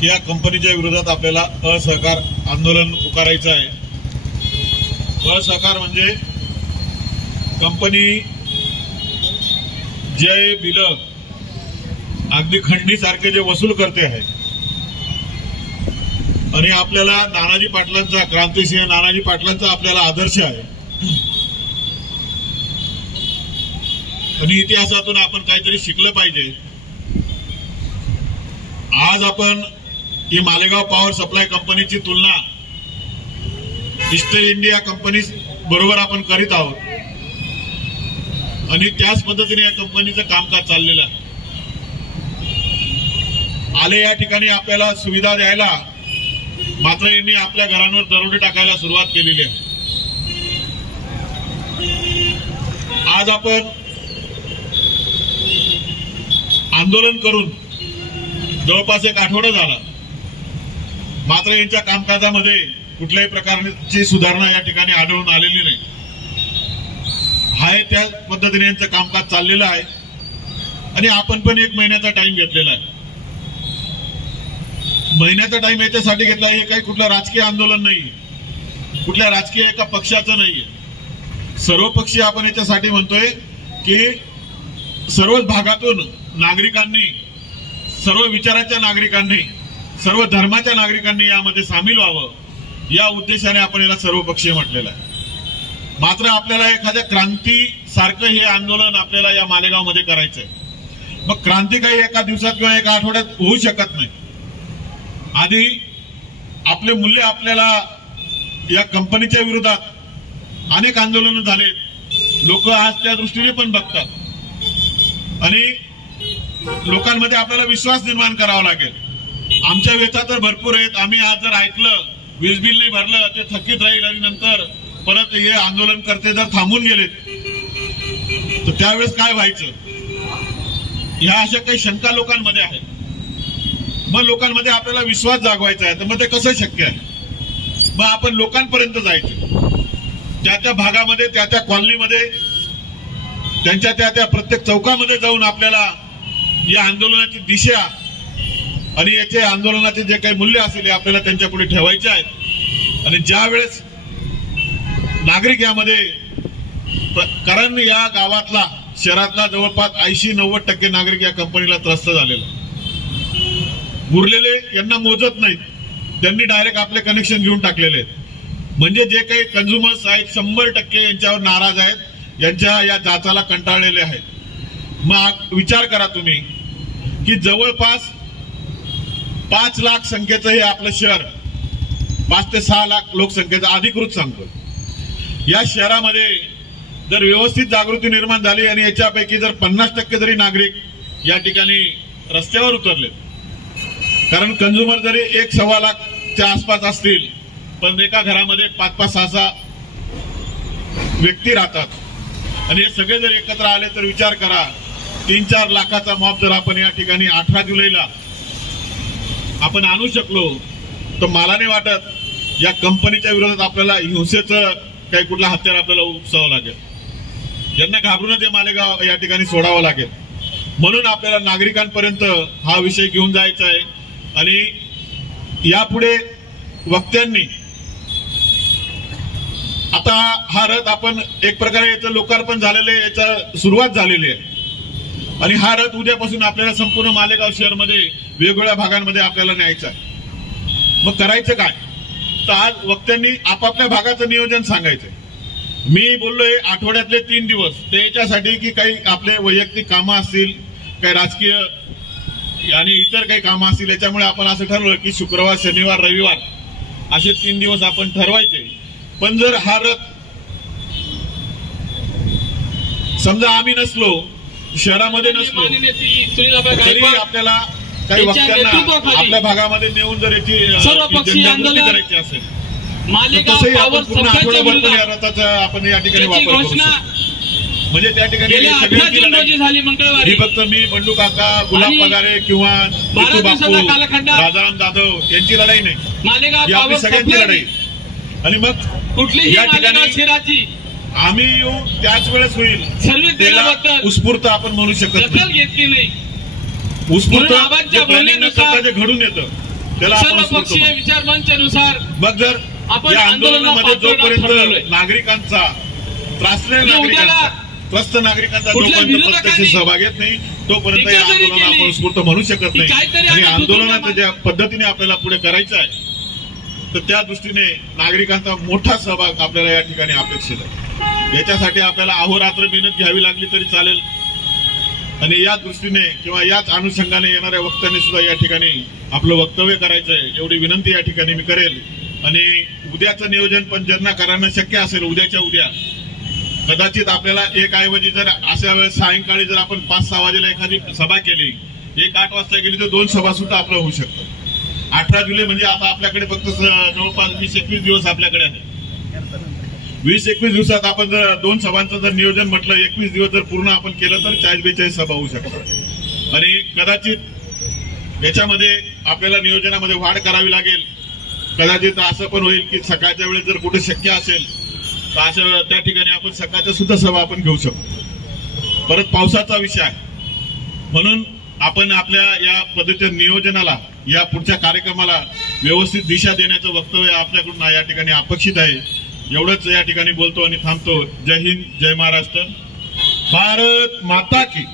की या कंपनीच्या विरोधात आपल्याला असहकार आंदोलन पुकारायचं आहे। असहकार म्हणजे कंपनी जे बिलं अगदी खंडणीसारखे जे वसूल करते आहे आणि आपल्याला नानाजी पाटलांचा, क्रांतिसिंह नानाजी पाटलांचा आपल्याला आदर्श आहे आणि इतिहासातून आपण काहीतरी शिकलं पाहिजे। आज आपण ही मालेगाव पॉवर सप्लाय कंपनीची तुलना ईस्ट इंडिया कंपनी बरोबर आपण करीत आहोत आणि त्याच पद्धतीने या कंपनीचं कामकाज चाललेलं आहे। आले या ठिकाणी आपल्याला सुविधा द्यायला, मात्र यांनी आपल्या घरांवर दरोडे टाकायला सुरुवात केलेली आहे। आज आपण आंदोलन करून जवळपास एक आठवडा झाला, मात्र यांच्या कामकाजामध्ये कुठल्याही प्रकारची सुधारणा या ठिकाणी आढळून आलेली नाही आहे। त्या पद्धतीने यांचं कामकाज चाललेलं आहे आणि आपण पण एक महिन्याचा टाइम घेतलेला आहे। महिन्याचा टाइम याच्यासाठी घेतला, हे काही कुठलं राजकीय आंदोलन नाही, कुठल्या राजकीय एका पक्षाचं नाहीये। सर्वपक्षीय आपण याच्यासाठी म्हणतोय की सर्वच भागातून नागरिकांनी, सर्व विचाराच्या नागरिकांनी, सर्व धर्माच्या नागरिकांनी यामध्ये सामील व्हावं, या उद्देशाने आपण याला सर्वपक्षीय म्हटलेलं आहे। मात्र आपल्याला एखाद्या क्रांती सारखं हे आंदोलन आपल्याला या मालेगावमध्ये करायचंय। मग क्रांती काही एका दिवसात किंवा एका आठवड्यात होऊ शकत नाही। आधी आपले मूल्य, आपल्याला या कंपनीच्या विरोधात अनेक आंदोलन झाले, लोक आज त्या दृष्टीने पण बघतात आणि लोकांमध्ये आपल्याला विश्वास निर्माण करावा लागेल। आमच्या व्यथा तर भरपूर आहेत। आम्ही आज जर ऐकलं वीज बिल नाही भरलं ते थकीत राहील आणि नंतर परत हे आंदोलन करते जर थांबून गेले तर त्यावेळेस काय व्हायचं, ह्या अशा काही शंका लोकांमध्ये आहेत। मग लोकांमध्ये आपल्याला विश्वास जागवायचा आहे, तर मग ते कसं शक्य आहे? मग आपण लोकांपर्यंत जायचं, त्या भागामध्ये, त्या कॉलनीमध्ये, त्या प्रत्येक चौकामध्ये जाऊन आपल्याला या आंदोलनाची दिशा आणि याचे आंदोलनाचे जे काही मूल्य असेल हे आपल्याला त्यांच्या पुढे ठेवायचे आहेत। आणि ज्या वेळेस नागरिक यामध्ये, कारण या गावातला, शहरातला जवळपास 80-90% नागरिक या कंपनीला त्रस्त झालेला, उरलेले यांना मोजत नाहीत, त्यांनी डायरेक्ट आपले कनेक्शन घेऊन टाकलेले आहेत। म्हणजे जे काही कंझ्युमर्स आहेत 100% यांच्यावर नाराज आहेत, यांच्या या जाचाला कंटाळलेले आहेत। मग विचार करा तुम्ही की जवळपास 5 लाख संख्येचं हे आपलं शहर, 5 ते 6 लाख लोकसंख्येचं अधिकृत सांगतो। या शहरामध्ये जर व्यवस्थित जागृती निर्माण झाली आणि याच्यापैकी जर 50% जरी नागरिक या ठिकाणी रस्त्यावर उतरले, कारण कंझ्युमर जरी 1-1.25 लाखच्या आसपास असतील पण एका घरामध्ये 5-6 व्यक्ती राहतात आणि हे सगळे जर एकत्र आले तर विचार करा 3-4 लाखाचा मॉब जर आपण या ठिकाणी 18 जुलैला आपण आणू शकलो तर मला नाही वाटत या कंपनीच्या विरोधात आपल्याला हिंसेचं काही कुठला हत्यार आपल्याला उपसावं लागेल। यांना घाबरूनच हे मालेगाव या ठिकाणी सोडावं लागेल। म्हणून आपल्याला नागरिकांपर्यंत हा विषय घेऊन जायचा आहे आणि यापुढे वक्त्यांनी आता हा रथ आपण एक प्रकारे याचं लोकार्पण झालेलं आहे, याचा सुरुवात झालेली आहे आणि हा रथ उद्यापासून आपल्याला संपूर्ण मालेगाव शहरमध्ये वेगवेगळ्या भागांमध्ये आपल्याला न्यायचा आहे। मग करायचं काय? तर आज वक्त्यांनी आपापल्या भागाचं नियोजन सांगायचंय। मी बोललोय आठवड्यातले 3 दिवस ते याच्यासाठी की काही आपले वैयक्तिक कामं असतील, काही राजकीय आणि इतर काही कामं असतील, याच्यामुळे आपण असं ठरवलं की शुक्रवार, शनिवार, रविवार असे 3 दिवस आपण ठरवायचे। पण जर हा रथ समजा आम्ही नसलो, शहरामध्ये नसलो तरी आपल्याला काही वक्त्यांना आपल्या भागामध्ये नेऊन जर याची जनजागृती करायची असेल तसंही आपण पूर्ण आठवडाभर पण या रथाचा आपण या ठिकाणी वापर करू शकतो। म्हणजे त्या ठिकाणी ही फक्त मी, बंडू काका, गुलाब पगारे किंवा बापू, राजाराम जाधव यांची लढाई नाही, ही आपली सगळ्यांची लढाई। आणि मग कुठलीही या ठिकाणी आम्ही येऊ त्याच वेळेस होईल, उत्स्फूर्त आपण म्हणू शकत नाही। उत्स्फूर्त जे घडून येतं त्याला आपण सर्वपक्षीय स्फूर्त विचार मंचानुसार मग जर आपण या आंदोलनामध्ये ठरवलोय. जोपर्यंत नागरिकांचा त्रासलेल्या उद्याला नागरिकांचा त्रस्त नागरिकांचा कुठल्या जोपर्यंत प्रत्यक्ष विरोधकांनी सहभाग येत नाही तोपर्यंत या टीका जरी आंदोलनाला केली, आपण स्फूर्त म्हणू शकत ती नाही. काहीतरी आणि आम्ही आंदोलनाचं दुसऱ्या ज्या पद्धतीने आपल्याला पुढे करायचं आहे तर त्या दृष्टीने नागरिकांचा मोठा सहभाग आपल्याला या ठिकाणी अपेक्षित आहे. याच्यासाठी आपल्याला अहोरात्र मेहनत घ्यावी लागली तरी चालेल. आणि या दृष्टीने किंवा याच अनुषंगाने येणाऱ्या वक्त्यांनी सुद्धा या ठिकाणी आपलं वक्तव्य करायचं आहे एवढी विनंती या ठिकाणी मी करेल. आणि उद्याचं नियोजन पण ज्यांना करणं शक्य असेल उद्याच्या उद्या कदाचित आपल्याला एक ऐवजी जर अशा वेळेस सायंकाळी जर आपण 5-6 वाजेला एखादी सभा केली 1-8 वाजता गेली तर 2 सभा सुद्धा आपलं होऊ शकतं. 18 जुलै म्हणजे आता आपल्याकडे फक्त जवळपास 20-21 दिवस आपल्याकडे आहे. 20-21 दिवसात आपण जर 2 सभांचं जर नियोजन म्हटलं 21 दिवस जर पूर्ण आपण केलं तर 40-42 सभा होऊ शकतात. आणि कदाचित याच्यामध्ये आपल्याला नियोजनामध्ये वाढ करावी लागेल. कदाचित असं पण होईल की सकाळच्या वेळेस जर कुठे शक्य असेल तर अशा वेळेला त्या ठिकाणी आपण सकाळच्या सुद्धा सभा आपण घेऊ शकतो. परत पावसाचा विषय आहे म्हणून आपण आपल्या या पद्धतीच्या नियोजनाला या पुढच्या कार्यक्रमाला व्यवस्थित दिशा देण्याचं वक्तव्य आपल्याकडून या ठिकाणी अपेक्षित आहे. एवढंच या ठिकाणी बोलतो आणि थांबतो. जय हिंद, जय महाराष्ट्र, भारत माता की.